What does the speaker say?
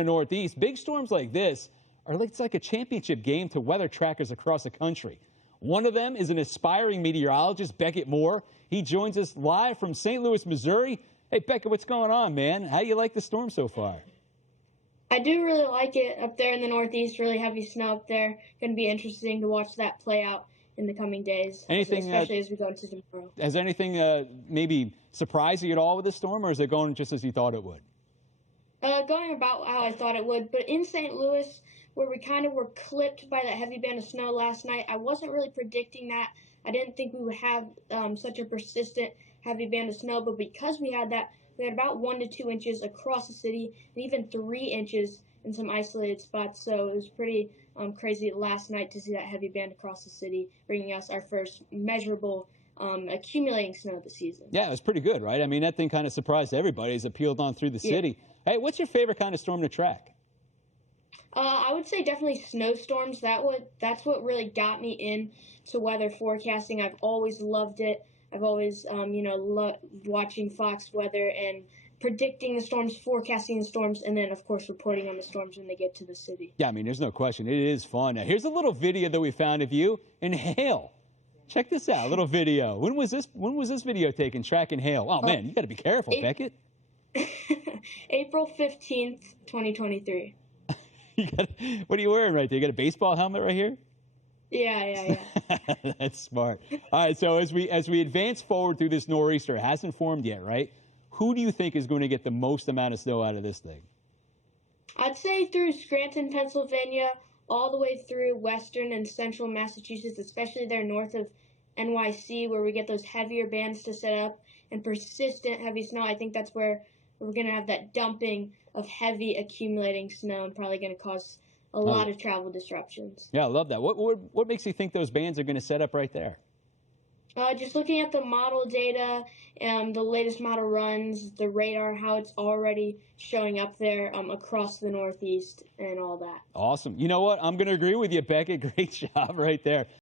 the Northeast, big storms like this are like, it's like a championship game to weather trackers across the country. One of them is an aspiring meteorologist, Beckett Moore. He joins us live from St. Louis, Missouri. Hey, Beckett, what's going on, man? How do you like the storm so far? I do really like it up there in the Northeast, really heavy snow up there. Going to be interesting to watch that play out in the coming days, especially as we go into tomorrow. Has anything maybe surprised you at all with this storm, or is it going just as you thought it would? Going about how I thought it would, but in St. Louis, where we kind of were clipped by that heavy band of snow last night, I wasn't really predicting that. I didn't think we would have such a persistent heavy band of snow, but because we had that, we had about 1 to 2 inches across the city, and even 3 inches in some isolated spots. So it was pretty crazy last night to see that heavy band across the city, bringing us our first measurable accumulating snow of the season. Yeah, it was pretty good, right? I mean, that thing kind of surprised everybody as it peeled on through the city. Hey, what's your favorite kind of storm to track? I would say definitely snowstorms. That's what really got me into weather forecasting. I've always loved it. I've always, loved watching Fox Weather and predicting the storms, forecasting the storms, and then, of course, reporting on the storms when they get to the city. Yeah, I mean, there's no question. It is fun. Now, here's a little video that we found of you in hail. Check this out, a little video. When was this video taken, tracking hail? Oh, man, you got to be careful, Beckett. April 15th, 2023. What are you wearing right there? You got a baseball helmet right here? Yeah. That's smart. All right, so as we advance forward through this nor'easter, it hasn't formed yet, right? Who do you think is going to get the most amount of snow out of this thing? I'd say through Scranton, Pennsylvania, all the way through western and central Massachusetts, especially there north of NYC, where we get those heavier bands to set up and persistent heavy snow. I think that's where we're going to have that dumping of heavy accumulating snow and probably going to cause a lot of travel disruptions. Yeah, I love that. What makes you think those bands are going to set up right there? Just looking at the model data and the latest model runs, the radar, how it's already showing up there across the Northeast and all that. Awesome. You know what? I'm going to agree with you, Beckett. Great job right there.